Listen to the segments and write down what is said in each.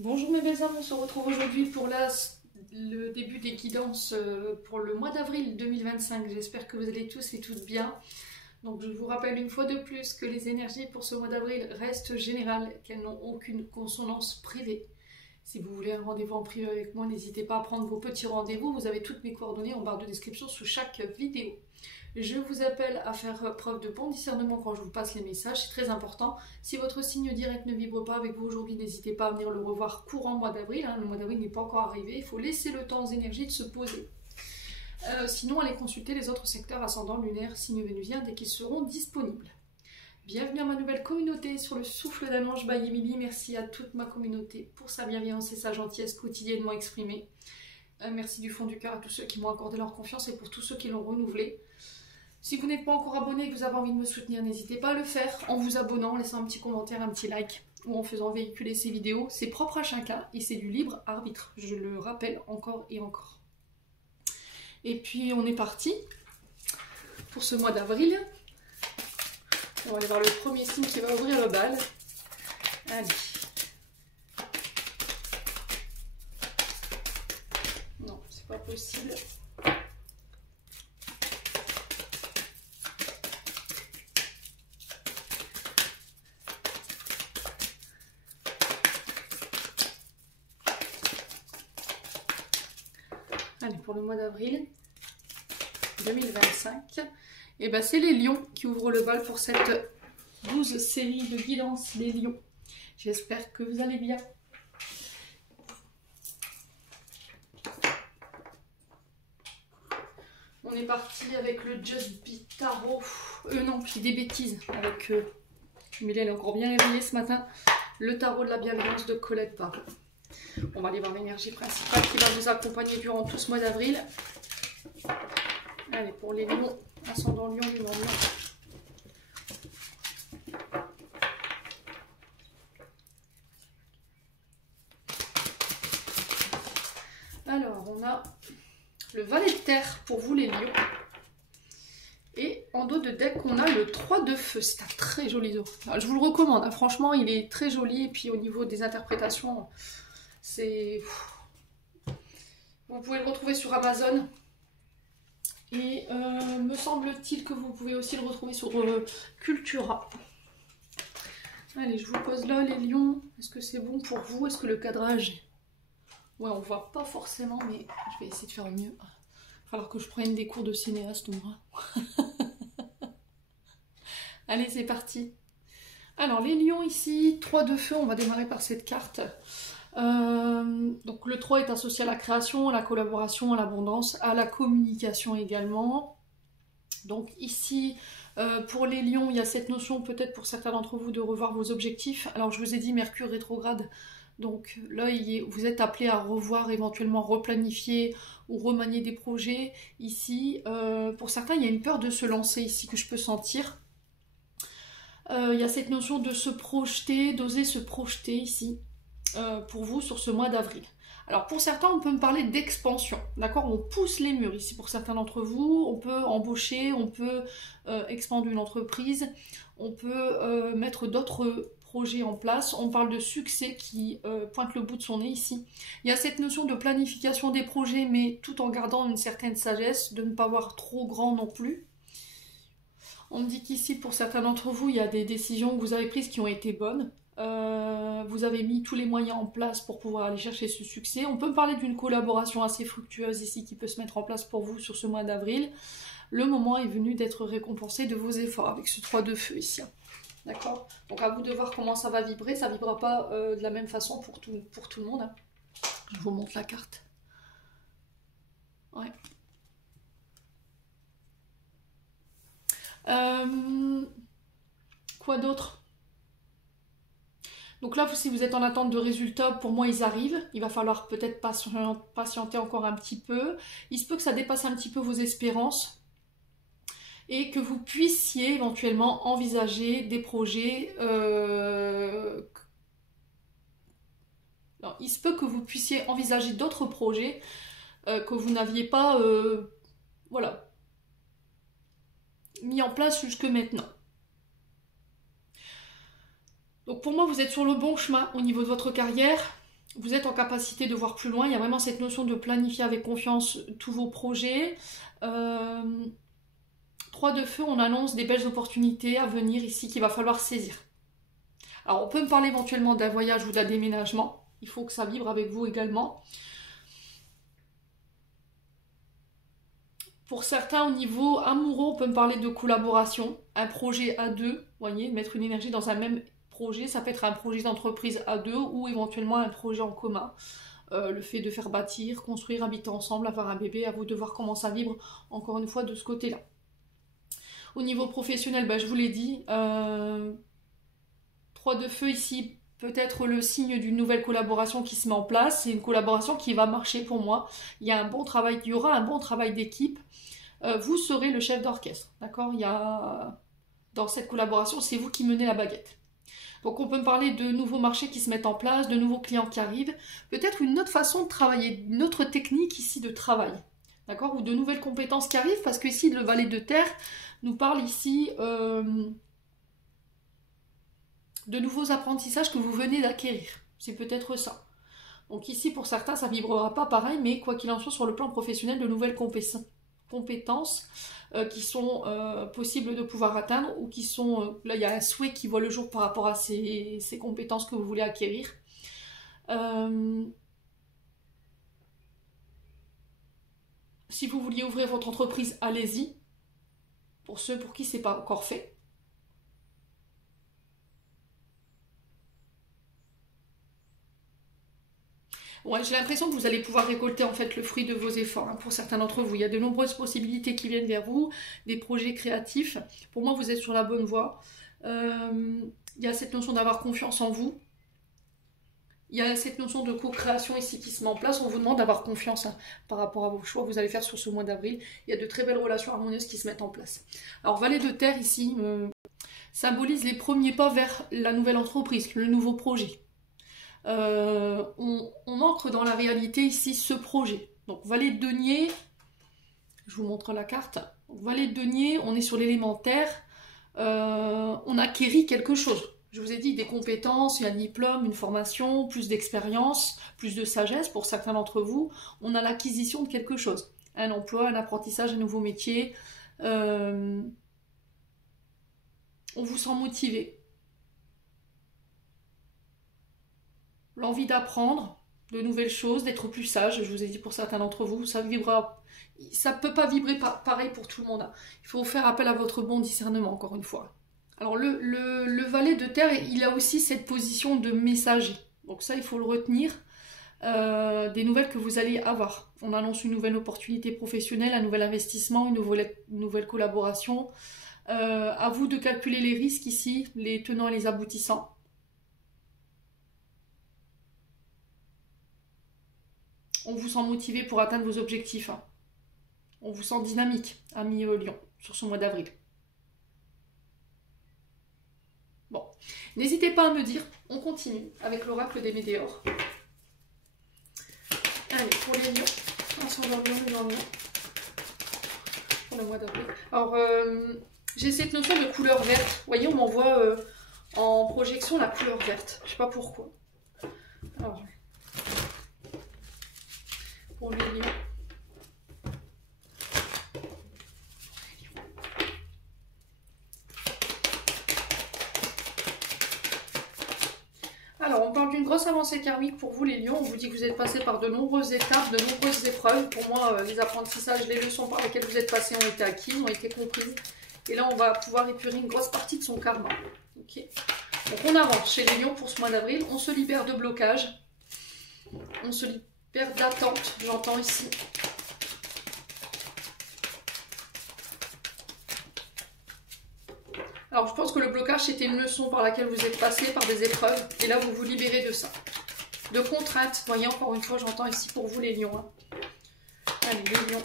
Bonjour mes belles âmes, on se retrouve aujourd'hui pour le début des guidances pour le mois d'avril 2025. J'espère que vous allez tous et toutes bien. Donc je vous rappelle une fois de plus que les énergies pour ce mois d'avril restent générales, qu'elles n'ont aucune consonance privée. Si vous voulez un rendez-vous en privé avec moi, n'hésitez pas à prendre vos petits rendez-vous. Vous avez toutes mes coordonnées en barre de description sous chaque vidéo. Je vous appelle à faire preuve de bon discernement quand je vous passe les messages, c'est très important. Si votre signe direct ne vibre pas avec vous aujourd'hui, n'hésitez pas à venir le revoir courant mois d'avril. Le mois d'avril n'est pas encore arrivé, il faut laisser le temps aux énergies de se poser. Sinon, allez consulter les autres secteurs ascendant lunaire, signe vénusien dès qu'ils seront disponibles. Bienvenue à ma nouvelle communauté sur le souffle d'un ange by Emily. Merci à toute ma communauté pour sa bienveillance et sa gentillesse quotidiennement exprimée. Merci du fond du cœur à tous ceux qui m'ont accordé leur confiance et pour tous ceux qui l'ont renouvelée. Si vous n'êtes pas encore abonné et que vous avez envie de me soutenir, n'hésitez pas à le faire en vous abonnant, en laissant un petit commentaire, un petit like ou en faisant véhiculer ces vidéos. C'est propre à chacun et c'est du libre arbitre. Je le rappelle encore et encore. Et puis on est parti pour ce mois d'avril. On va aller voir le premier signe qui va ouvrir le bal. Allez. Non, c'est pas possible. Allez, pour le mois d'avril 2025, et ben c'est les lions qui ouvrent le bal pour cette 12 série de guidance des lions. J'espère que vous allez bien. On est parti avec le Just Be Tarot. Non, je dis des bêtises. Avec Mille, elle est encore bien réveillée ce matin. Le tarot de la bienveillance de Colette Barreau. On va aller voir l'énergie principale qui va vous accompagner durant tout ce mois d'avril. Allez, pour les lions, ascendant lion, lunan lion. Alors, on a le valet de terre pour vous les lions. Et en dos de deck, on a le 3 de feu. C'est un très joli dos. Alors, je vous le recommande, hein. Franchement, il est très joli. Et puis au niveau des interprétations, c'est... Vous pouvez le retrouver sur Amazon. Et me semble-t-il que vous pouvez aussi le retrouver sur Cultura. Allez, je vous pose là les lions. Est-ce que c'est bon pour vous? Est-ce que le cadrage... Ouais, on voit pas forcément, mais je vais essayer de faire mieux. Il va falloir que je prenne des cours de cinéaste, moi. Allez, c'est parti. Alors, les lions ici, 3 de feu, on va démarrer par cette carte. Donc le 3 est associé à la création, à la collaboration, à l'abondance, à la communication également. Donc ici, pour les lions, il y a cette notion peut-être pour certains d'entre vous de revoir vos objectifs. Alors je vous ai dit Mercure rétrograde, donc là vous êtes appelé à revoir, éventuellement replanifier ou remanier des projets. Ici, pour certains, il y a une peur de se lancer ici que je peux sentir. Il y a cette notion de se projeter, d'oser se projeter ici. Pour vous sur ce mois d'avril. Alors pour certains, on peut me parler d'expansion, d'accord? On pousse les murs ici pour certains d'entre vous, on peut embaucher, on peut expandre une entreprise, on peut mettre d'autres projets en place. On parle de succès qui pointe le bout de son nez ici. Il y a cette notion de planification des projets, mais tout en gardant une certaine sagesse, de ne pas voir trop grand non plus. On me dit qu'ici, pour certains d'entre vous, il y a des décisions que vous avez prises qui ont été bonnes. Vous avez mis tous les moyens en place pour pouvoir aller chercher ce succès. On peut me parler d'une collaboration assez fructueuse ici qui peut se mettre en place pour vous sur ce mois d'avril. Le moment est venu d'être récompensé de vos efforts avec ce 3 de feu ici. D'accord? Donc à vous de voir comment ça va vibrer. Ça ne vibrera pas de la même façon pour tout le monde. Hein. Je vous montre la carte. Ouais. Quoi d'autre? Donc là, si vous êtes en attente de résultats, pour moi, ils arrivent. Il va falloir peut-être patienter encore un petit peu. Il se peut que ça dépasse un petit peu vos espérances et que vous puissiez éventuellement envisager des projets... Non, il se peut que vous puissiez envisager d'autres projets que vous n'aviez pas voilà, mis en place jusque maintenant. Donc pour moi, vous êtes sur le bon chemin au niveau de votre carrière. vous êtes en capacité de voir plus loin. Il y a vraiment cette notion de planifier avec confiance tous vos projets. 3 de feu, on annonce des belles opportunités à venir ici qu'il va falloir saisir. Alors on peut me parler éventuellement d'un voyage ou d'un déménagement. Il faut que ça vibre avec vous également. Pour certains, au niveau amoureux, on peut me parler de collaboration, un projet à deux, vous voyez, mettre une énergie dans un même projet, ça peut être un projet d'entreprise à deux ou éventuellement un projet en commun. Le fait de faire bâtir, construire, habiter ensemble, avoir un bébé, à vous de voir comment ça vibre, encore une fois, de ce côté-là. Au niveau professionnel, je vous l'ai dit, 3 de feu ici, peut-être le signe d'une nouvelle collaboration qui se met en place. C'est une collaboration qui va marcher pour moi. Il y a un bon travail, il y aura un bon travail d'équipe. Vous serez le chef d'orchestre, d'accord? Dans cette collaboration, c'est vous qui menez la baguette. Donc on peut me parler de nouveaux marchés qui se mettent en place, de nouveaux clients qui arrivent, peut-être une autre façon de travailler, une autre technique ici de travail, d'accord? Ou de nouvelles compétences qui arrivent, parce que ici le valet de terre nous parle ici de nouveaux apprentissages que vous venez d'acquérir. C'est peut-être ça. Donc ici pour certains ça ne vibrera pas pareil, mais quoi qu'il en soit sur le plan professionnel, de nouvelles compétences qui sont possibles de pouvoir atteindre ou qui sont... là, il y a un souhait qui voit le jour par rapport à ces compétences que vous voulez acquérir. Si vous vouliez ouvrir votre entreprise, allez-y. Pour ceux pour qui ce n'est pas encore fait. Ouais, j'ai l'impression que vous allez pouvoir récolter en fait le fruit de vos efforts, hein, pour certains d'entre vous. Il y a de nombreuses possibilités qui viennent vers vous, des projets créatifs. Pour moi, vous êtes sur la bonne voie. Il y a cette notion d'avoir confiance en vous. Il y a cette notion de co-création ici qui se met en place. On vous demande d'avoir confiance, hein, par rapport à vos choix que vous allez faire sur ce mois d'avril. Il y a de très belles relations harmonieuses qui se mettent en place. Alors, valet de terre ici symbolise les premiers pas vers la nouvelle entreprise, le nouveau projet. On ancre dans la réalité ici ce projet. Donc valet de denier, je vous montre la carte. Donc, valet de denier, on est sur l'élémentaire, on acquérit quelque chose. Je vous ai dit des compétences, il y a un diplôme, une formation, plus d'expérience, plus de sagesse pour certains d'entre vous. On a l'acquisition de quelque chose, un emploi, un apprentissage, un nouveau métier. On vous sent motivé. L'envie d'apprendre de nouvelles choses, d'être plus sage, je vous ai dit pour certains d'entre vous, ça ne peut pas vibrer pareil pour tout le monde. Il faut faire appel à votre bon discernement, encore une fois. Alors le valet de terre, il a aussi cette position de messager. Donc ça, il faut le retenir, des nouvelles que vous allez avoir. On annonce une nouvelle opportunité professionnelle, un nouvel investissement, une nouvelle collaboration. À vous de calculer les risques ici, les tenants et les aboutissants. On vous sent motivé pour atteindre vos objectifs. Hein. On vous sent dynamique, ami Lion, sur ce mois d'avril. Bon, n'hésitez pas à me dire, on continue avec l'oracle des météores. Allez, pour les lions, ascendant lion, pour le mois d'avril. Alors, j'ai cette notion de couleur verte. Vous voyez, on m'envoie en projection la couleur verte. Je ne sais pas pourquoi. Alors, pour les lions. Alors, on parle d'une grosse avancée karmique pour vous les lions. On vous dit que vous êtes passé par de nombreuses étapes, de nombreuses épreuves. Pour moi, les apprentissages, les leçons par lesquelles vous êtes passés ont été acquises, ont été comprises. Et là, on va pouvoir épurer une grosse partie de son karma. Okay. Donc, on avance chez les lions pour ce mois d'avril. On se libère de blocage. On se libère d'attente, j'entends ici. Alors, je pense que le blocage, c'était une leçon par laquelle vous êtes passé, par des épreuves. Et là, vous vous libérez de ça. De contraintes. Vous voyez, encore une fois, j'entends ici pour vous les lions. Hein. Allez, les lions.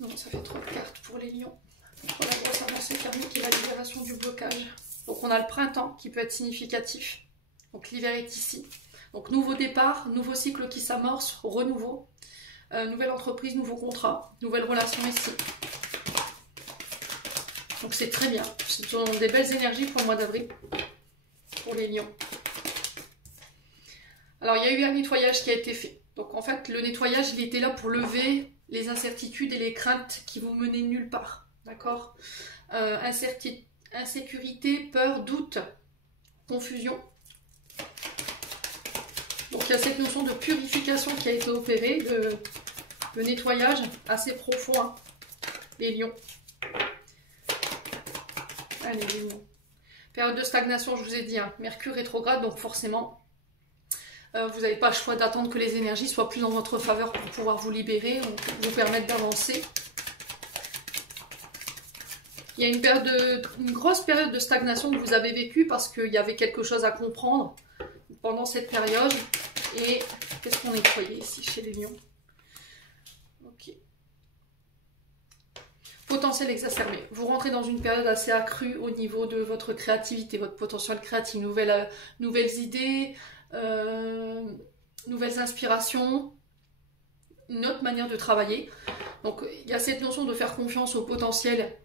Non, ça fait trop de cartes pour les lions. Pour la grosse avancée karmique et la libération du blocage. Donc, on a le printemps qui peut être significatif. Donc, l'hiver est ici. Donc, nouveau départ, nouveau cycle qui s'amorce, renouveau. Nouvelle entreprise, nouveau contrat, nouvelle relation ici. Donc c'est très bien. Ce sont des belles énergies pour le mois d'avril, pour les lions. Alors, il y a eu un nettoyage qui a été fait. Donc, en fait, le nettoyage, il était là pour lever les incertitudes et les craintes qui vous menaient nulle part. D'accord? Insécurité, peur, doute, confusion. Donc, il y a cette notion de purification qui a été opérée, de nettoyage assez profond, hein, les lions. Allez, les lions. Période de stagnation, je vous ai dit, hein, Mercure rétrograde, donc forcément, vous n'avez pas le choix d'attendre que les énergies soient plus en votre faveur pour pouvoir vous libérer, ou vous permettre d'avancer. Il y a une grosse période de stagnation que vous avez vécue parce qu'il y avait quelque chose à comprendre pendant cette période. Et qu'est-ce qu'on nettoyait ici chez les lions? Ok. Potentiel exacerbé. Vous rentrez dans une période assez accrue au niveau de votre créativité, votre potentiel créatif, nouvelles idées, nouvelles inspirations, une autre manière de travailler. Donc il y a cette notion de faire confiance au potentiel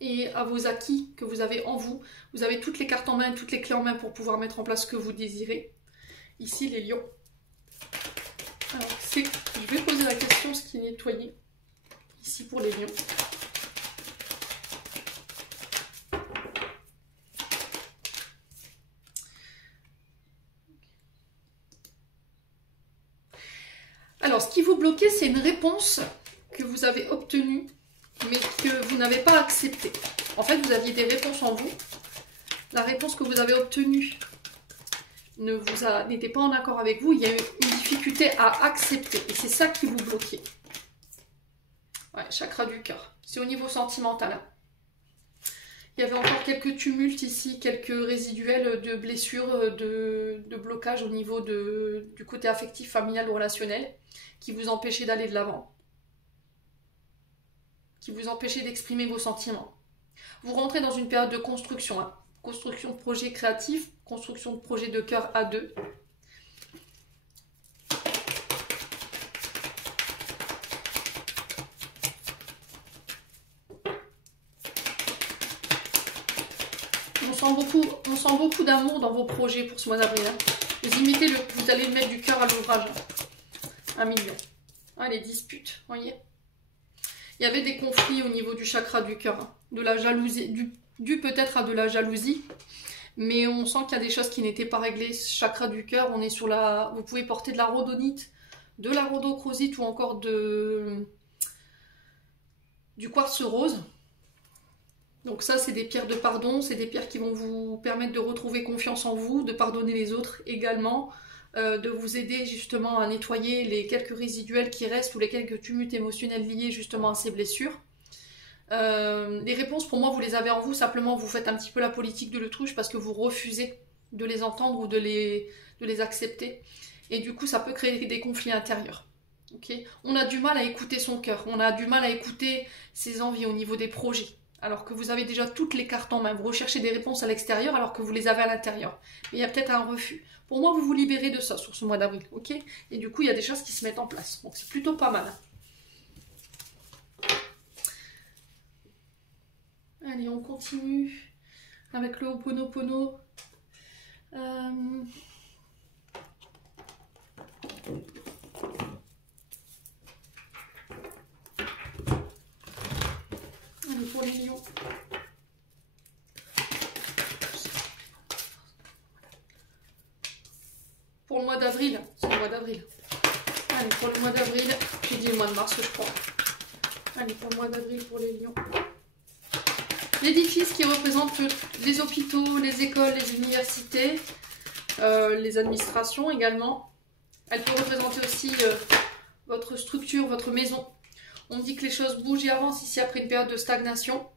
et à vos acquis que vous avez en vous. Vous avez toutes les cartes en main, toutes les clés en main pour pouvoir mettre en place ce que vous désirez. Ici les lions. Alors je vais poser la question, ce qui est nettoyé ici pour les lions. Alors, ce qui vous bloquait, c'est une réponse que vous avez obtenue, mais que vous n'avez pas acceptée. En fait, vous aviez des réponses en vous. La réponse que vous avez obtenue n'était pas en accord avec vous. Il y a eu une difficulté à accepter. Et c'est ça qui vous bloquait. Ouais, chakra du cœur. C'est au niveau sentimental. Hein. Il y avait encore quelques tumultes ici, quelques résiduels de blessures, de blocage au niveau du côté affectif, familial ou relationnel, qui vous empêchaient d'aller de l'avant, qui vous empêchaient d'exprimer vos sentiments. Vous rentrez dans une période de construction, hein. Construction de projets créatifs, construction de projets de cœur à deux. On sent beaucoup d'amour dans vos projets pour ce mois d'avril. Hein. Vous allez mettre du cœur à l'ouvrage. 1 million. Ah, les disputes, voyez. Il y avait des conflits au niveau du chakra du cœur. Hein. De la jalousie, dû peut-être à de la jalousie. Mais on sent qu'il y a des choses qui n'étaient pas réglées. Chakra du cœur, on est sur la... Vous pouvez porter de la rhodonite, de la rhodochrosite ou encore du quartz rose. Donc ça, c'est des pierres de pardon, c'est des pierres qui vont vous permettre de retrouver confiance en vous, de pardonner les autres également, de vous aider justement à nettoyer les quelques résiduels qui restent ou les quelques tumultes émotionnels liés justement à ces blessures. Les réponses, pour moi, vous les avez en vous, simplement vous faites un petit peu la politique de l'autruche parce que vous refusez de les entendre ou de les accepter. Et du coup, ça peut créer des conflits intérieurs. Okay, on a du mal à écouter son cœur, on a du mal à écouter ses envies au niveau des projets. Alors que vous avez déjà toutes les cartes en main. Vous recherchez des réponses à l'extérieur alors que vous les avez à l'intérieur. Mais il y a peut-être un refus. Pour moi, vous vous libérez de ça sur ce mois d'avril. Ok? Et du coup, il y a des choses qui se mettent en place. Donc, c'est plutôt pas mal. Allez, on continue avec le Ho'oponopono. Allez, pour les lions. Pour le mois d'avril, c'est le mois d'avril. Allez, pour le mois d'avril, j'ai dit le mois de mars, je crois. Allez, pour le mois d'avril, pour les lions. L'édifice qui représente les hôpitaux, les écoles, les universités, les administrations également. Elle peut représenter aussi votre structure, votre maison. On dit que les choses bougent et avancent ici après une période de stagnation.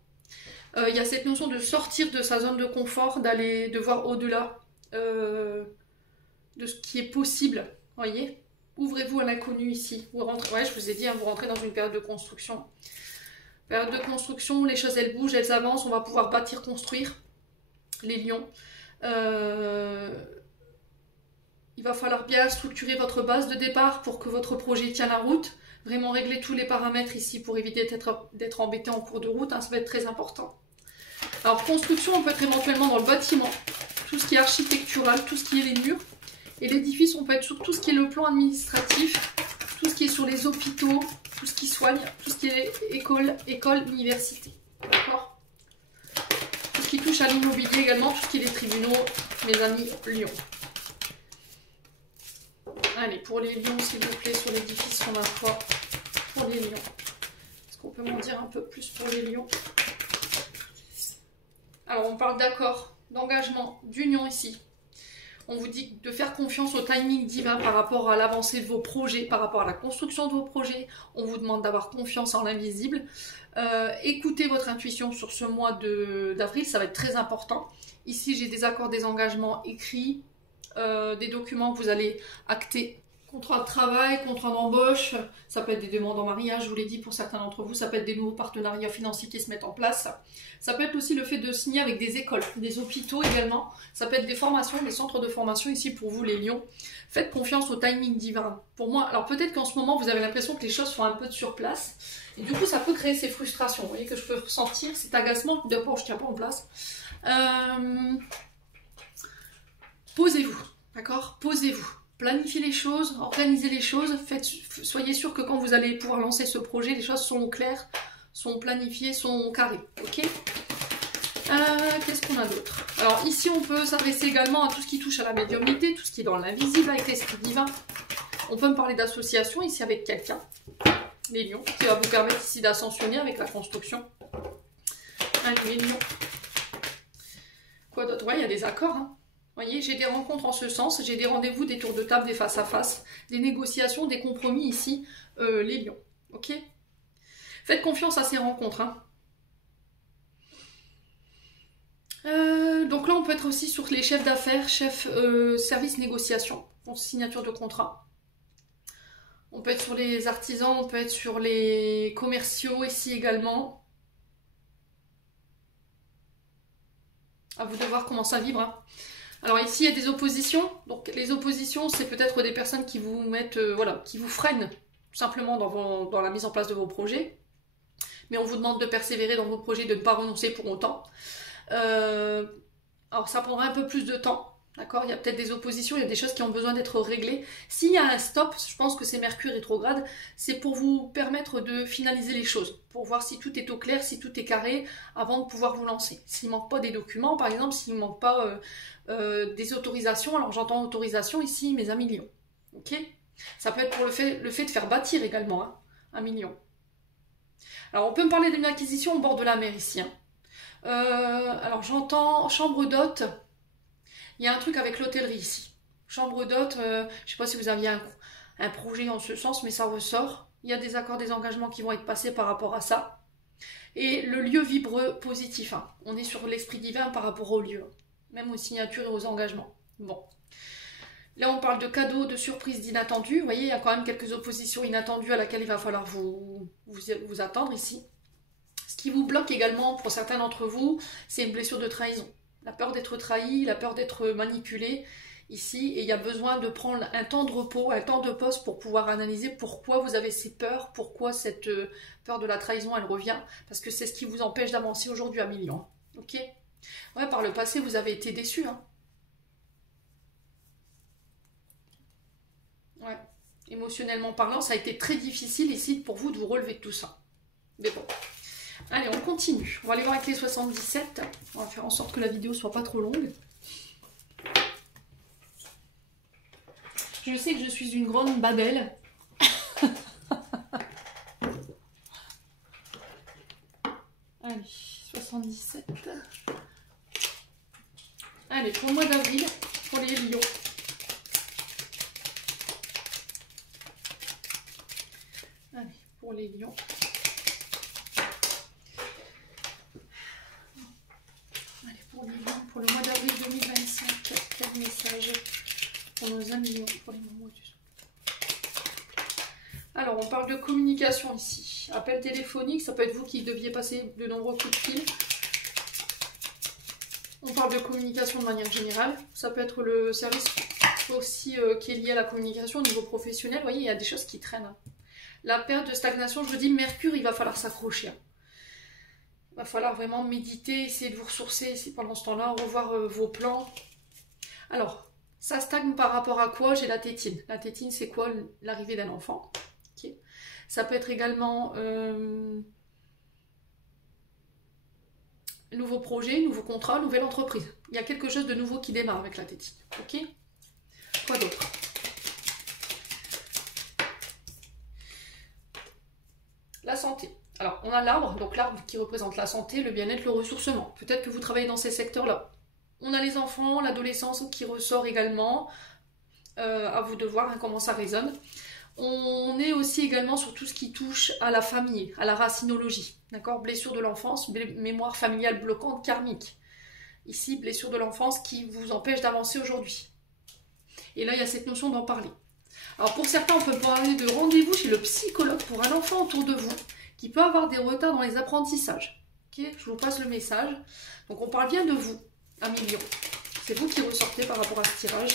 Il y a cette notion de sortir de sa zone de confort, de voir au-delà de ce qui est possible. Voyez, ouvrez-vous à l'inconnu ici. Vous rentrez, ouais, je vous ai dit, hein, vous rentrez dans une période de construction. Période de construction, les choses elles bougent, elles avancent, on va pouvoir bâtir, construire. Les lions. Il va falloir bien structurer votre base de départ pour que votre projet tienne la route. Vraiment régler tous les paramètres ici pour éviter d'être embêté en cours de route, hein, ça va être très important. Alors construction, on peut être éventuellement dans le bâtiment, tout ce qui est architectural, tout ce qui est les murs. Et les difficiles, on peut être sur tout ce qui est le plan administratif, tout ce qui est sur les hôpitaux, tout ce qui soigne, tout ce qui est école, université. D'accord? Tout ce qui touche à l'immobilier également, tout ce qui est les tribunaux, mes amis Lions. Allez, pour les lions, s'il vous plaît, sur l'édifice sur ma foi, pour les lions. Est-ce qu'on peut m'en dire un peu plus pour les lions? Alors, on parle d'accord, d'engagement, d'union ici. On vous dit de faire confiance au timing divin par rapport à l'avancée de vos projets, par rapport à la construction de vos projets. On vous demande d'avoir confiance en l'invisible. Écoutez votre intuition sur ce mois d'avril, ça va être très important. Ici, j'ai des accords, des engagements écrits. Des documents que vous allez acter, contrat de travail, contrat d'embauche, ça peut être des demandes en mariage, je vous l'ai dit pour certains d'entre vous, ça peut être des nouveaux partenariats financiers qui se mettent en place, ça peut être aussi le fait de signer avec des écoles, des hôpitaux également, ça peut être des formations, des centres de formation ici pour vous les lions. Faites confiance au timing divin. Pour moi, alors peut-être qu'en ce moment vous avez l'impression que les choses font un peu de surplace, et du coup ça peut créer ces frustrations, vous voyez que je peux ressentir cet agacement de bon, je tiens pas en place. Posez-vous, d'accord? Posez-vous. Planifiez les choses, organisez les choses. Soyez sûr que quand vous allez pouvoir lancer ce projet, les choses sont claires, sont planifiées, sont carrées. Ok? Qu'est-ce qu'on a d'autre? Alors ici, on peut s'adresser également à tout ce qui touche à la médiumnité, tout ce qui est dans l'invisible avec l'esprit divin. On peut me parler d'association ici avec quelqu'un, les lions, qui va vous permettre ici d'ascensionner avec la construction. Allez, les lions. Quoi d'autre? Ouais, il y a des accords, hein. Vous voyez, j'ai des rencontres en ce sens, j'ai des rendez-vous, des tours de table, des face-à-face, des négociations, des compromis ici, les lions. Ok? Faites confiance à ces rencontres. Hein. Donc là, on peut être aussi sur les chefs d'affaires, chefs service négociation, signature de contrat. On peut être sur les artisans, on peut être sur les commerciaux ici également. À vous de voir comment ça vibre. Hein. Alors ici, il y a des oppositions. Donc les oppositions, c'est peut-être des personnes qui vous mettent, voilà, qui vous freinent tout simplement dans la mise en place de vos projets. Mais on vous demande de persévérer dans vos projets, de ne pas renoncer pour autant. Alors ça prendra un peu plus de temps. D'accord, il y a peut-être des oppositions, il y a des choses qui ont besoin d'être réglées. S'il y a un stop, je pense que c'est Mercure rétrograde, c'est pour vous permettre de finaliser les choses, pour voir si tout est au clair, si tout est carré, avant de pouvoir vous lancer. S'il ne manque pas des documents, par exemple, s'il ne manque pas des autorisations, alors j'entends autorisation ici, mes amis lions. Ok? Ça peut être pour le fait de faire bâtir également, hein, 1 million. Alors on peut me parler d'une acquisition au bord de la mer ici. Hein. Alors j'entends chambre d'hôte. Il y a un truc avec l'hôtellerie ici. Chambre d'hôte, je ne sais pas si vous aviez un projet en ce sens, mais ça ressort. Il y a des accords, des engagements qui vont être passés par rapport à ça. Et le lieu vibre positif. Hein. On est sur l'esprit divin par rapport au lieu. Même aux signatures et aux engagements. Bon. Là, on parle de cadeaux, de surprises, d'inattendus. Vous voyez, il y a quand même quelques oppositions inattendues à laquelle il va falloir vous attendre ici. Ce qui vous bloque également, pour certains d'entre vous, c'est une blessure de trahison. La peur d'être trahi, la peur d'être manipulé ici, et il y a besoin de prendre un temps de repos, un temps de pause pour pouvoir analyser pourquoi vous avez ces peurs, pourquoi cette peur de la trahison elle revient, parce que c'est ce qui vous empêche d'avancer aujourd'hui à millions. Ok? Ouais, par le passé vous avez été déçus. Hein. Ouais. Émotionnellement parlant, ça a été très difficile ici pour vous de vous relever de tout ça. Mais bon. Allez, on continue. On va aller voir avec les 77. On va faire en sorte que la vidéo soit pas trop longue. Je sais que je suis une grande babelle. Allez, 77. Allez, pour le mois d'avril, pour les lions. Allez, pour les lions. Pour le mois d'avril 2025, quel message pour nos amis, pour les moments du jour. Alors, on parle de communication ici. Appel téléphonique, ça peut être vous qui deviez passer de nombreux coups de fil. On parle de communication de manière générale. Ça peut être le service aussi qui est lié à la communication au niveau professionnel. Vous voyez, il y a des choses qui traînent. Hein. La période de stagnation, je vous dis, Mercure, il va falloir s'accrocher. Hein. Il va falloir vraiment méditer, essayer de vous ressourcer pendant ce temps-là, revoir vos plans. Alors, Ça stagne par rapport à quoi? J'ai la tétine. La tétine, c'est quoi? L'arrivée d'un enfant. Okay. Ça peut être également nouveau projet, nouveau contrat, nouvelle entreprise. Il y a quelque chose de nouveau qui démarre avec la tétine. Ok? Quoi d'autre? La santé. Alors, on a l'arbre, donc l'arbre qui représente la santé, le bien-être, le ressourcement. Peut-être que vous travaillez dans ces secteurs-là. On a les enfants, l'adolescence qui ressort également. À vous de voir hein, comment ça résonne. On est aussi également sur tout ce qui touche à la famille, à la racinologie. D'accord? Blessure de l'enfance, mémoire familiale bloquante, karmique. Ici, blessure de l'enfance qui vous empêche d'avancer aujourd'hui. Et là, il y a cette notion d'en parler. Alors pour certains, on peut parler de rendez-vous chez le psychologue pour un enfant autour de vous qui peut avoir des retards dans les apprentissages. Okay, je vous passe le message. Donc on parle bien de vous, 1 million. C'est vous qui ressortez par rapport à ce tirage.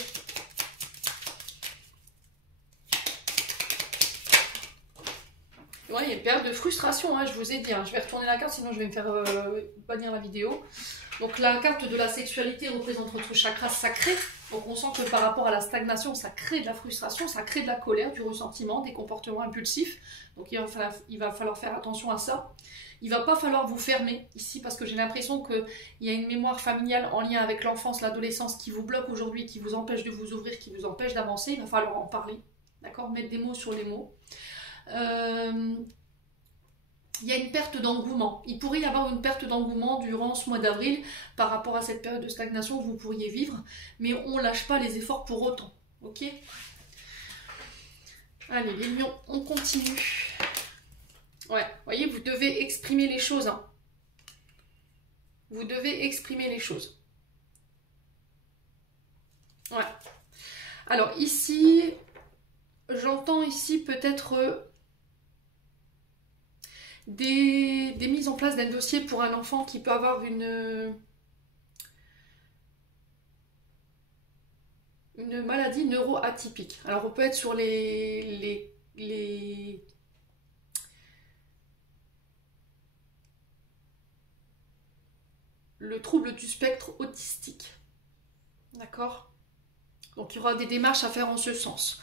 Ouais, il y a une période de frustration, hein, je vous ai dit. Hein. Je vais retourner la carte, sinon je vais me faire bannir la vidéo. Donc la carte de la sexualité représente votre chakra sacré. Donc on sent que par rapport à la stagnation, ça crée de la frustration, ça crée de la colère, du ressentiment, des comportements impulsifs. Donc il va falloir faire attention à ça. Il ne va pas falloir vous fermer ici parce que j'ai l'impression qu'il y a une mémoire familiale en lien avec l'enfance, l'adolescence qui vous bloque aujourd'hui, qui vous empêche de vous ouvrir, qui vous empêche d'avancer. Il va falloir en parler, d'accord? Mettre des mots sur les mots. Il y a une perte d'engouement. Il pourrait y avoir une perte d'engouement durant ce mois d'avril par rapport à cette période de stagnation que vous pourriez vivre, mais on ne lâche pas les efforts pour autant. Ok? Allez, les lions, on continue. Ouais, vous voyez, vous devez exprimer les choses. Hein. Vous devez exprimer les choses. Ouais. Alors ici, j'entends ici peut-être des mises en place d'un dossier pour un enfant qui peut avoir une maladie neuroatypique. Alors on peut être sur le trouble du spectre autistique. D'accord? Donc il y aura des démarches à faire en ce sens.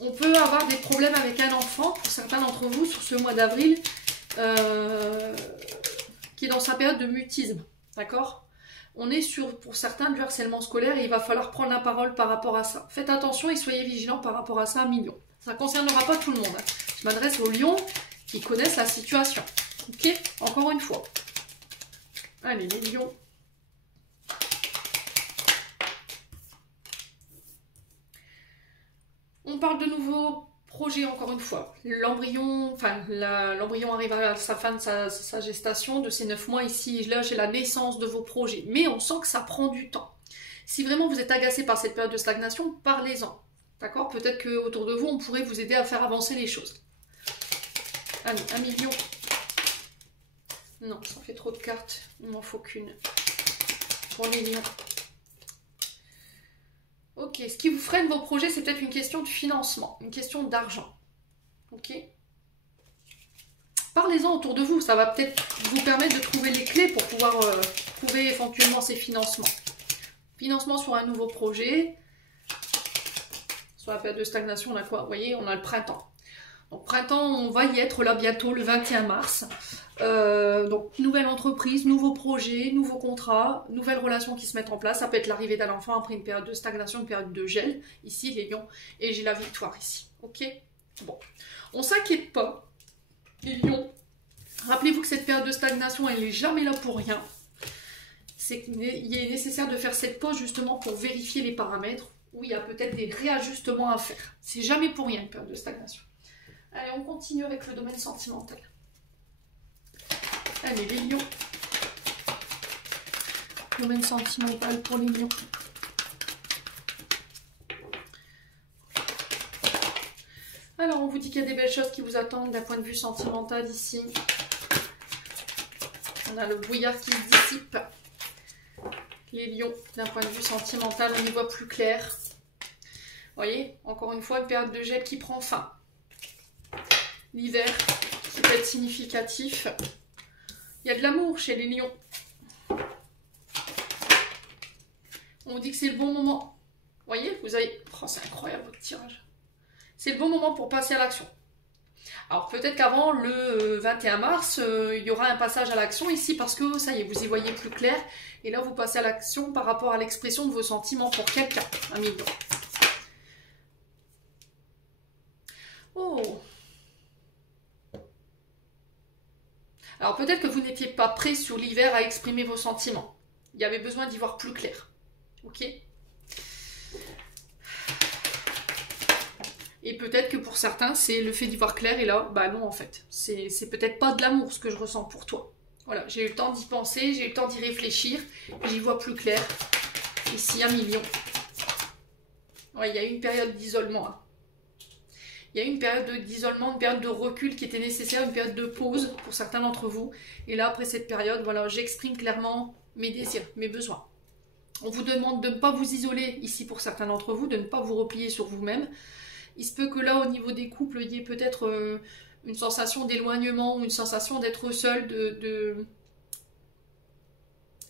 On peut avoir des problèmes avec un enfant, pour certains d'entre vous, sur ce mois d'avril, qui est dans sa période de mutisme. D'accord? On est sur, pour certains, du harcèlement scolaire et il va falloir prendre la parole par rapport à ça. Faites attention et soyez vigilants par rapport à ça, 1 million. Ça ne concernera pas tout le monde. Je m'adresse aux lions qui connaissent la situation. Ok? Encore une fois. Allez, les lions. On parle de nouveaux projets, encore une fois. L'embryon, l'embryon arrive à sa fin de sa gestation, de ses 9 mois. Ici, là, j'ai la naissance de vos projets. Mais on sent que ça prend du temps. Si vraiment vous êtes agacé par cette période de stagnation, parlez-en. D'accord? Peut-être qu'autour de vous, on pourrait vous aider à faire avancer les choses. Allez, 1 million. Non, ça fait trop de cartes. Il m'en faut qu'une. Pour les lions. Ok, ce qui vous freine vos projets, c'est peut-être une question de financement, une question d'argent. Ok? Parlez-en autour de vous, ça va peut-être vous permettre de trouver les clés pour pouvoir trouver éventuellement ces financements. Financement sur un nouveau projet. Sur la période de stagnation, on a quoi? Vous voyez, on a le printemps. Donc printemps, on va y être là bientôt, le 21 mars. Donc nouvelle entreprise, nouveau projet, nouveau contrat, nouvelles relations qui se mettent en place. Ça peut être l'arrivée d'un enfant après une période de stagnation, une période de gel. Ici, les lions. Et j'ai la victoire ici. Ok? Bon. On s'inquiète pas, les lions. Rappelez-vous que cette période de stagnation, elle n'est jamais là pour rien. C'est qu'il est nécessaire de faire cette pause justement pour vérifier les paramètres où il y a peut-être des réajustements à faire. C'est jamais pour rien une période de stagnation. Allez, on continue avec le domaine sentimental. Allez, les lions. Domaine sentimental pour les lions. Alors, on vous dit qu'il y a des belles choses qui vous attendent d'un point de vue sentimental ici. On a le brouillard qui se dissipe. Les lions, d'un point de vue sentimental, on y voit plus clair. Vous voyez, encore une fois, une période de gel qui prend fin. L'hiver qui peut être significatif. Il y a de l'amour chez les lions. On vous dit que c'est le bon moment. Vous voyez, vous avez... Oh, c'est incroyable votre tirage. C'est le bon moment pour passer à l'action. Alors peut-être qu'avant le 21 mars, il y aura un passage à l'action ici parce que ça y est, vous y voyez plus clair. Et là, vous passez à l'action par rapport à l'expression de vos sentiments pour quelqu'un. 1 million. Oh. Alors peut-être que vous n'étiez pas prêt sur l'hiver à exprimer vos sentiments. Il y avait besoin d'y voir plus clair. Ok ? Et peut-être que pour certains, c'est le fait d'y voir clair et là, bah non en fait. C'est peut-être pas de l'amour ce que je ressens pour toi. Voilà, j'ai eu le temps d'y penser, j'ai eu le temps d'y réfléchir, j'y vois plus clair. Ici, 1 million. Ouais, il y a eu une période d'isolement. Hein. Il y a eu une période d'isolement, une période de recul qui était nécessaire, une période de pause pour certains d'entre vous. Et là, après cette période, voilà, j'exprime clairement mes désirs, mes besoins. On vous demande de ne pas vous isoler ici pour certains d'entre vous, de ne pas vous replier sur vous-même. Il se peut que là, au niveau des couples, il y ait peut-être une sensation d'éloignement ou une sensation d'être seul,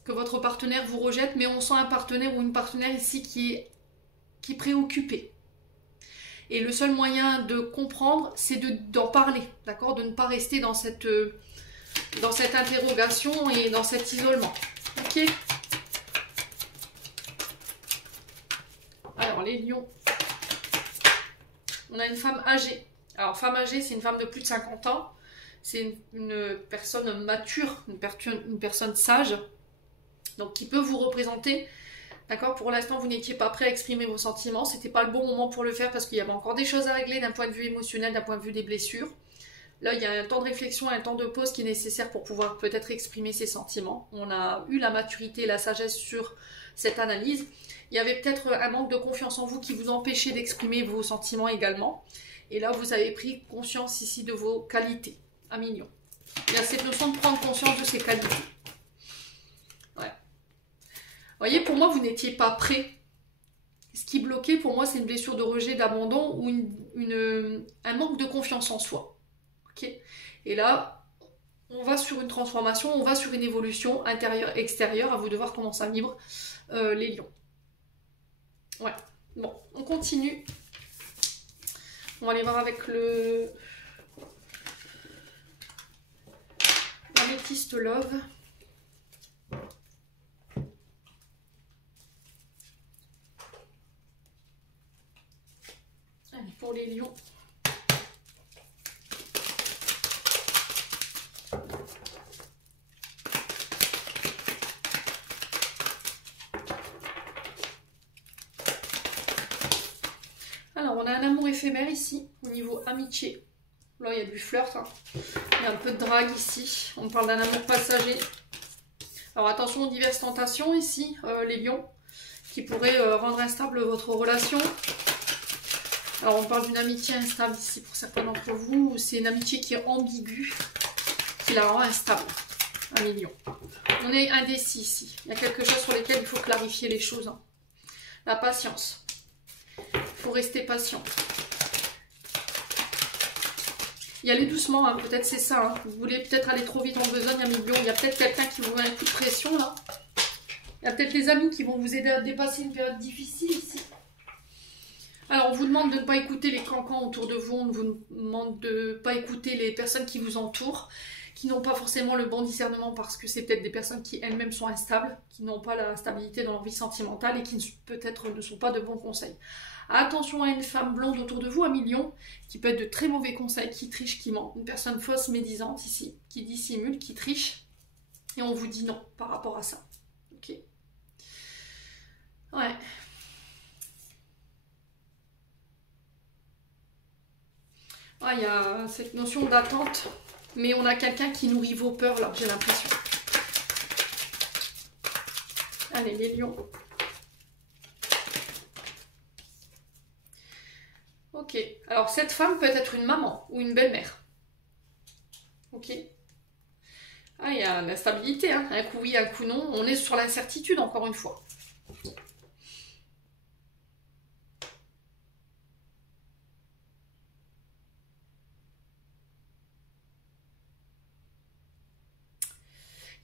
que votre partenaire vous rejette, mais on sent un partenaire ou une partenaire ici qui est préoccupé. Et le seul moyen de comprendre, c'est d'en parler, d'accord ? De ne pas rester dans cette interrogation et dans cet isolement. Ok ? Alors, les lions. On a une femme âgée. Alors, femme âgée, c'est une femme de plus de 50 ans. C'est une personne mature, une personne sage. Donc, qui peut vous représenter. D'accord ? Pour l'instant, vous n'étiez pas prêt à exprimer vos sentiments. C'était pas le bon moment pour le faire parce qu'il y avait encore des choses à régler d'un point de vue émotionnel, d'un point de vue des blessures. Là, il y a un temps de réflexion, un temps de pause qui est nécessaire pour pouvoir peut-être exprimer ses sentiments. On a eu la maturité et la sagesse sur cette analyse. Il y avait peut-être un manque de confiance en vous qui vous empêchait d'exprimer vos sentiments également. Et là, vous avez pris conscience ici de vos qualités. 1 million. Il y a cette notion de prendre conscience de ses qualités. Ouais. Vous voyez, pour moi, vous n'étiez pas prêt. Ce qui bloquait, pour moi, c'est une blessure de rejet, d'abandon ou un manque de confiance en soi. Ok ? Et là, on va sur une transformation, on va sur une évolution intérieure-extérieure. À vous de voir comment ça vibre, les lions. Ouais. Bon, on continue. On va aller voir avec l'améthyste love. Allez, pour les lions. Alors, on a un amour éphémère ici, au niveau amitié. Là, il y a du flirt. Hein. Il y a un peu de drague ici. On parle d'un amour passager. Alors, attention aux diverses tentations ici, les lions, qui pourraient rendre instable votre relation. Alors, on parle d'une amitié instable ici pour certains d'entre vous. C'est une amitié qui est ambiguë, qui la rend instable. 1 million. On est indécis ici. Il y a quelque chose sur lequel il faut clarifier les choses. Hein. La patience. Il faut rester patient. Y aller doucement, hein. Peut-être c'est ça. Hein. Vous voulez peut-être aller trop vite en besogne, 1 million. Il y a peut-être quelqu'un qui vous met un coup de pression là. Il y a peut-être les amis qui vont vous aider à dépasser une période difficile ici. Alors, on vous demande de ne pas écouter les cancans autour de vous. On vous demande de ne pas écouter les personnes qui vous entourent, qui n'ont pas forcément le bon discernement parce que c'est peut-être des personnes qui elles-mêmes sont instables, qui n'ont pas la stabilité dans leur vie sentimentale et qui peut-être ne sont pas de bons conseils. Attention à une femme blonde autour de vous, 1 million, qui peut être de très mauvais conseils, qui triche, qui ment. Une personne fausse, médisante ici, qui dissimule, qui triche. Et on vous dit non par rapport à ça. Ok. Ouais. Ah, il y a cette notion d'attente, mais on a quelqu'un qui nourrit vos peurs là, j'ai l'impression. Allez, les lions. Ok, alors cette femme peut être une maman ou une belle-mère. Ok. Ah, il y a l'instabilité, hein. Un coup oui, un coup non. On est sur l'incertitude encore une fois.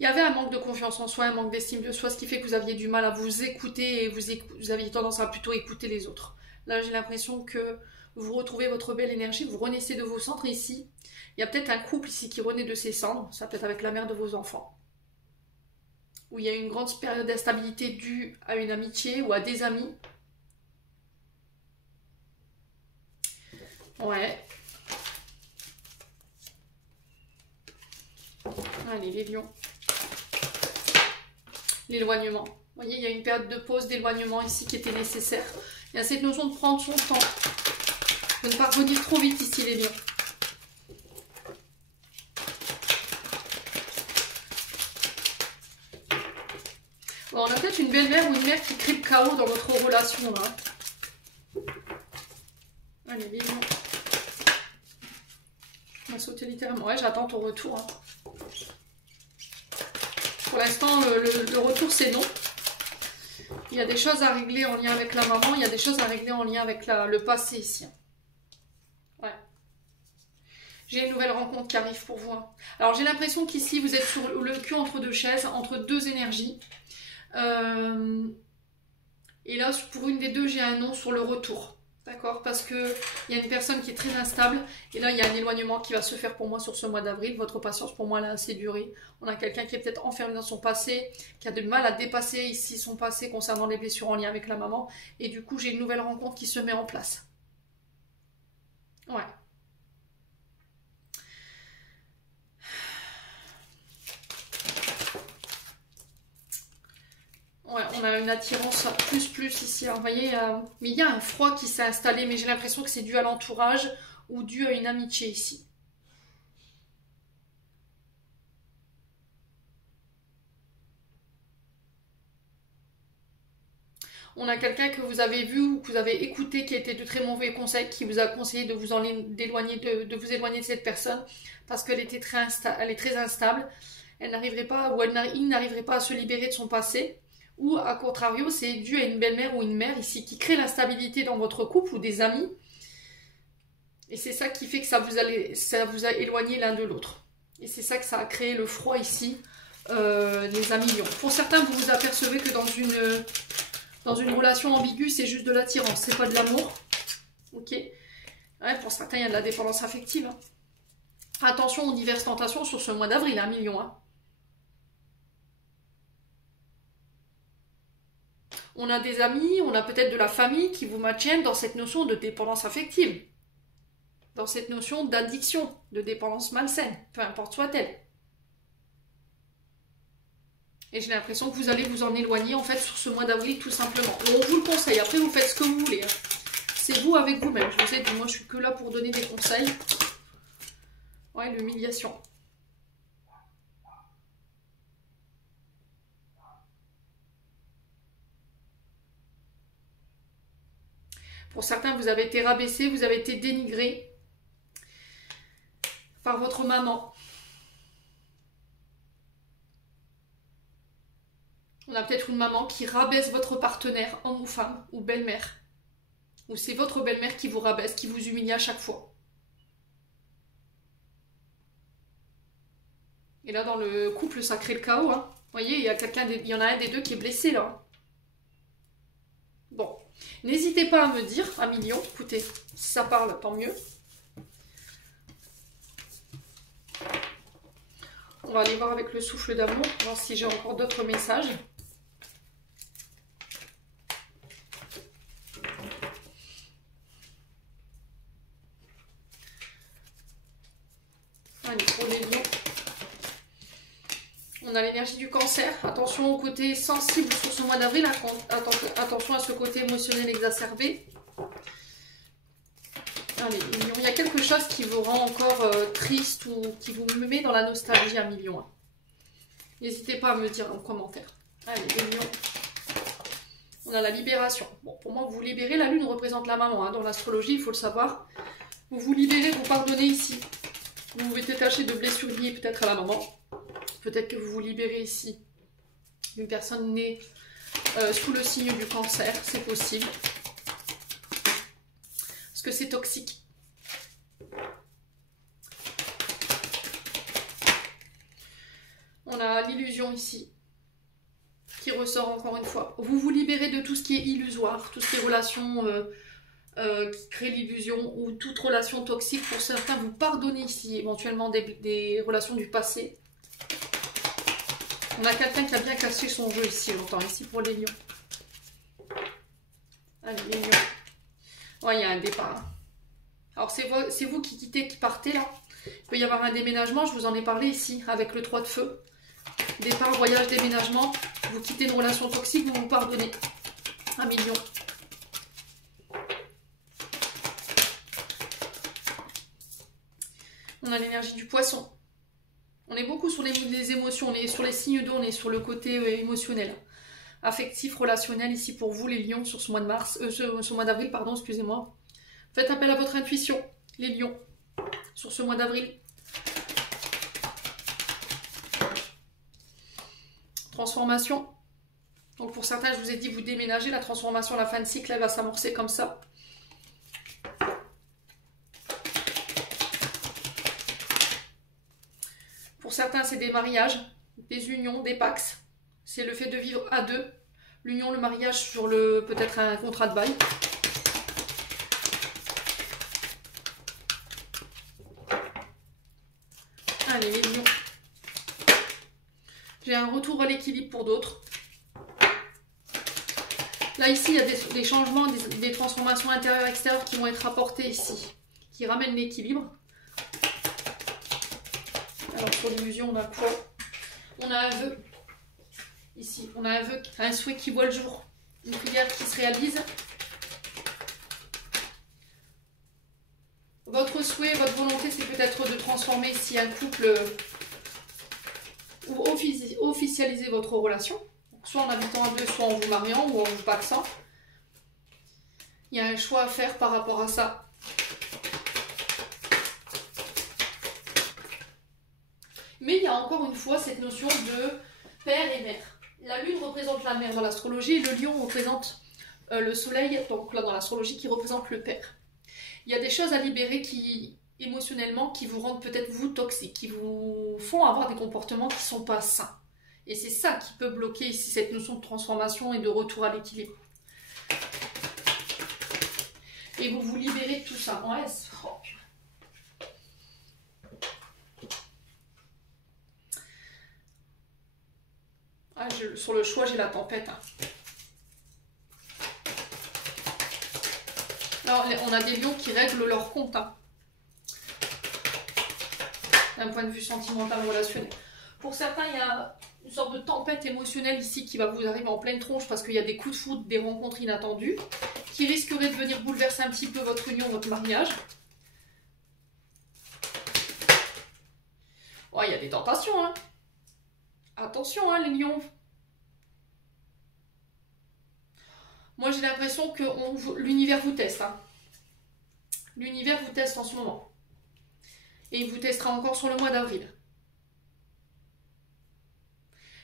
Il y avait un manque de confiance en soi, un manque d'estime de soi, ce qui fait que vous aviez du mal à vous écouter et vous aviez tendance à plutôt écouter les autres. Là, j'ai l'impression que vous retrouvez votre belle énergie, vous renaissez de vos cendres ici. Il y a peut-être un couple ici qui renaît de ses cendres, ça peut être avec la mère de vos enfants. Où il y a une grande période d'instabilité due à une amitié ou à des amis. Ouais. Allez, les lions. L'éloignement. Vous voyez, il y a une période de pause, d'éloignement ici qui était nécessaire. Il y a cette notion de prendre son temps. De ne pas revenir trop vite ici, les lions. Bon, on a peut-être une belle-mère ou une mère qui crée le chaos dans votre relation, là. Allez, les lions. On va sauter littéralement. Ouais, j'attends ton retour. Hein. Pour l'instant, le retour, c'est non. Il y a des choses à régler en lien avec la maman. Il y a des choses à régler en lien avec le passé ici. Ouais. J'ai une nouvelle rencontre qui arrive pour vous. Hein. Alors, j'ai l'impression qu'ici, vous êtes sur le cul entre deux chaises, entre deux énergies. Et là, pour une des deux, j'ai un non sur le retour. D'accord? Parce qu'il y a une personne qui est très instable. Et là, il y a un éloignement qui va se faire pour moi sur ce mois d'avril. Votre patience, pour moi, elle a assez duré. On a quelqu'un qui est peut-être enfermé dans son passé, qui a du mal à dépasser ici son passé concernant les blessures en lien avec la maman. Et du coup, j'ai une nouvelle rencontre qui se met en place. Ouais. Ouais, on a une attirance plus ici. Alors, vous voyez, mais il y a un froid qui s'est installé, mais j'ai l'impression que c'est dû à l'entourage ou dû à une amitié ici. On a quelqu'un que vous avez vu ou que vous avez écouté qui a été de très mauvais conseils, qui vous a conseillé de vous éloigner de cette personne parce qu'elle était elle est très instable. Elle n'arriverait pas ou il n'arriverait pas à se libérer de son passé. Ou à contrario, c'est dû à une belle-mère ou une mère ici qui crée l'instabilité dans votre couple ou des amis. Et c'est ça qui fait que ça vous a éloigné l'un de l'autre. Et c'est ça que ça a créé le froid ici, les amis lions. Pour certains, vous vous apercevez que dans une relation ambiguë, c'est juste de l'attirance, c'est pas de l'amour. Ok. Ouais, pour certains, il y a de la dépendance affective. Hein. Attention aux diverses tentations sur ce mois d'avril, 1 million. Hein. On a des amis, on a peut-être de la famille qui vous maintiennent dans cette notion de dépendance affective. Dans cette notion d'addiction, de dépendance malsaine, peu importe soit-elle. Et j'ai l'impression que vous allez vous en éloigner en fait sur ce mois d'avril tout simplement. On vous le conseille, après vous faites ce que vous voulez. Hein. C'est vous avec vous-même. Je vous ai dit, moi je suis que là pour donner des conseils. Ouais, l'humiliation. Pour certains, vous avez été rabaissé, vous avez été dénigré par votre maman. On a peut-être une maman qui rabaisse votre partenaire, homme ou femme, ou belle-mère. Ou c'est votre belle-mère qui vous rabaisse, qui vous humilie à chaque fois. Et là, dans le couple, ça crée le chaos. Hein. Vous voyez, il y en a un des deux qui est blessé là. Bon. N'hésitez pas à me dire, à million, écoutez, si ça parle, tant mieux. On va aller voir avec le souffle d'amour, voir si j'ai encore d'autres messages. Allez, pour les lions. On a l'énergie du cancer. Attention au côté sensible sur ce mois d'avril. Attention à ce côté émotionnel exacerbé. Allez, million. Il y a quelque chose qui vous rend encore triste ou qui vous met dans la nostalgie à million. N'hésitez pas à me dire en commentaire. Allez, million. On a la libération. Bon, pour moi, vous vous libérez. La lune représente la maman. Hein. Dans l'astrologie, il faut le savoir. Vous vous libérez, vous pardonnez ici. Vous vous détachez de blessures liées peut-être à la maman. Peut-être que vous vous libérez ici d'une personne née sous le signe du cancer, c'est possible. Parce que c'est toxique. On a l'illusion l'illusion ici, qui ressort encore une fois. Vous vous libérez de tout ce qui est illusoire, tout ce qui est relation qui crée l'illusion ou toute relation toxique. Pour certains, vous pardonnez ici éventuellement des relations du passé. On a quelqu'un qui a bien caché son jeu ici, longtemps, ici pour les lions. Allez, les lions. Ouais, il y a un départ. Hein. Alors, c'est vous qui quittez, qui partez là. Il peut y avoir un déménagement, je vous en ai parlé ici, avec le 3 de feu. Départ, voyage, déménagement. Vous quittez une relation toxique, vous vous pardonnez. 1 million. On a l'énergie du poisson. On est beaucoup sur les émotions, on est sur les signes d'eau, on est sur le côté émotionnel. Affectif, relationnel, ici pour vous les lions sur ce mois de mars, ce mois d'avril, pardon, excusez-moi. Faites appel à votre intuition, les lions, sur ce mois d'avril. Transformation. Donc pour certains, je vous ai dit, vous déménagez, la transformation, la fin de cycle, elle va s'amorcer comme ça. Pour certains, c'est des mariages, des unions, des pax. C'est le fait de vivre à deux. L'union, le mariage sur peut-être un contrat de bail. Allez, les lions. J'ai un retour à l'équilibre pour d'autres. Là, ici, il y a des changements, des transformations intérieures et extérieures qui vont être apportées ici, qui ramènent l'équilibre. Alors, pour l'illusion, on a quoi? On a un vœu. Ici, on a un vœu, un souhait qui voit le jour. Une prière qui se réalise. Votre souhait, votre volonté, c'est peut-être de transformer ici un couple ou officialiser votre relation. Soit en habitant à deux, soit en vous mariant ou en vous paxant. Il y a un choix à faire par rapport à ça. Mais il y a encore une fois cette notion de père et mère. La lune représente la mère dans l'astrologie, le lion représente le soleil, donc là dans l'astrologie, qui représente le père. Il y a des choses à libérer qui, émotionnellement, qui vous rendent peut-être vous toxiques, qui vous font avoir des comportements qui ne sont pas sains. Et c'est ça qui peut bloquer ici cette notion de transformation et de retour à l'équilibre. Et vous vous libérez de tout ça. Ouais, oh. Ah, sur le choix, j'ai la tempête. Hein. Alors, on a des lions qui règlent leur compte. Hein. D'un point de vue sentimental, relationnel. Pour certains, il y a une sorte de tempête émotionnelle ici qui va vous arriver en pleine tronche parce qu'il y a des coups de foudre, des rencontres inattendues qui risqueraient de venir bouleverser un petit peu votre union, votre mariage. Oh, il y a des tentations, hein. Attention, hein, les lions. Moi, j'ai l'impression que l'univers vous teste. Hein. L'univers vous teste en ce moment. Et il vous testera encore sur le mois d'avril.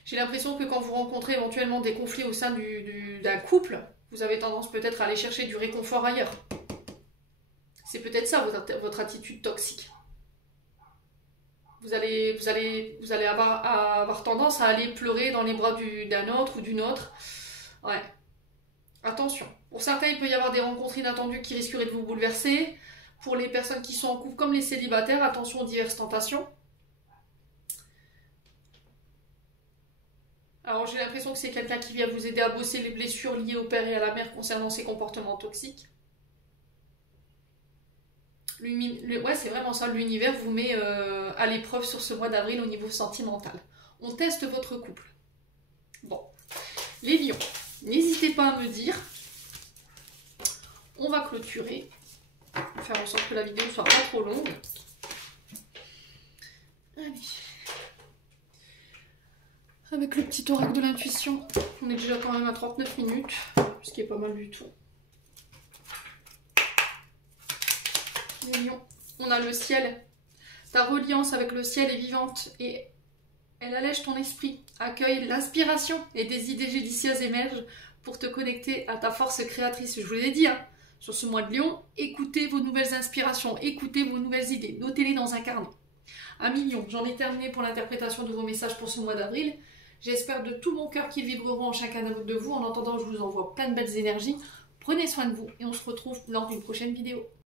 J'ai l'impression que quand vous rencontrez éventuellement des conflits au sein d'un couple, vous avez tendance peut-être à aller chercher du réconfort ailleurs. C'est peut-être ça votre attitude toxique. Vous allez avoir tendance à aller pleurer dans les bras d'un autre ou d'une autre. Ouais. Attention. Pour certains, il peut y avoir des rencontres inattendues qui risqueraient de vous bouleverser. Pour les personnes qui sont en couple comme les célibataires, attention aux diverses tentations. Alors j'ai l'impression que c'est quelqu'un qui vient vous aider à bosser les blessures liées au père et à la mère concernant ses comportements toxiques. Ouais, c'est vraiment ça, l'univers vous met à l'épreuve sur ce mois d'avril au niveau sentimental. On teste votre couple. Bon, les lions, n'hésitez pas à me dire. On va clôturer. Faire en sorte que la vidéo ne soit pas trop longue. Allez. Avec le petit oracle de l'intuition, on est déjà quand même à 39 minutes, ce qui est pas mal du tout. Les lions, on a le ciel. Ta reliance avec le ciel est vivante et elle allège ton esprit. Accueille l'inspiration et des idées judicieuses émergent pour te connecter à ta force créatrice. Je vous l'ai dit, hein, sur ce mois de lion, écoutez vos nouvelles inspirations, écoutez vos nouvelles idées, notez-les dans un carnet. 1 million, j'en ai terminé pour l'interprétation de vos messages pour ce mois d'avril. J'espère de tout mon cœur qu'ils vibreront en chacun de vous. En attendant, je vous envoie plein de belles énergies. Prenez soin de vous et on se retrouve lors d'une prochaine vidéo.